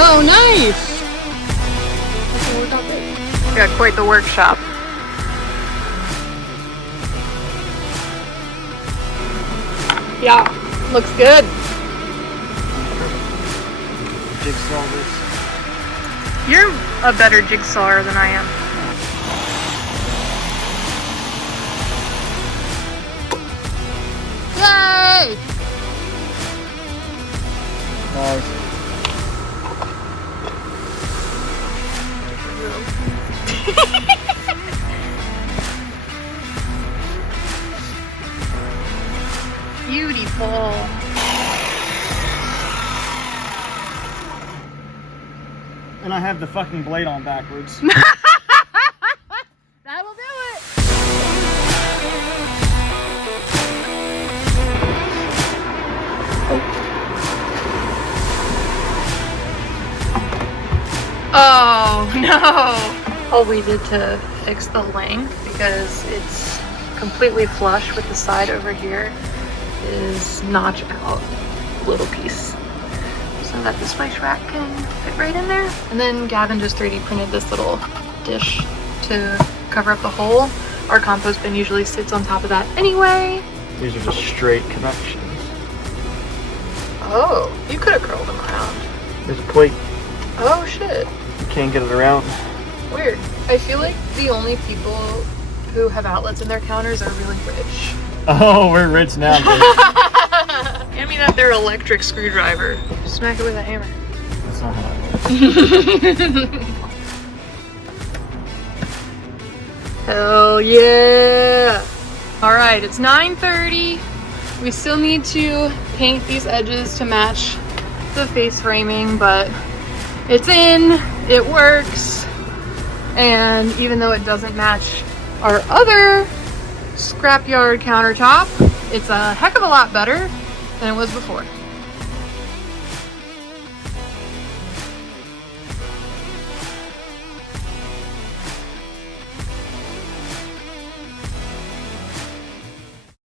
Oh, nice. Got quite the workshop. Yeah, looks good. Jigsaw this. You're a better jigsawer than I am. Yay! Nice. Beautiful. And I have the fucking blade on backwards. That'll do it. Oh no! All we did to fix the length, because it's completely flush with the side over here, is notch out a little piece so that the spice rack can fit right in there. And then Gavin just 3D printed this little dish to cover up the hole. Our compost bin usually sits on top of that anyway. These are just straight connections. Oh, you could have curled them around. There's a plate. Oh shit. You can't get it around. Weird. I feel like the only people who have outlets in their counters are really rich. Oh, we're rich now. Hand me that there electric screwdriver. Smack it with a hammer. That's not how it works. Hell yeah! Alright, it's 9:30. We still need to paint these edges to match the face framing, but it's in, it works, and even though it doesn't match our other scrapyard countertop, it's a heck of a lot better than it was before.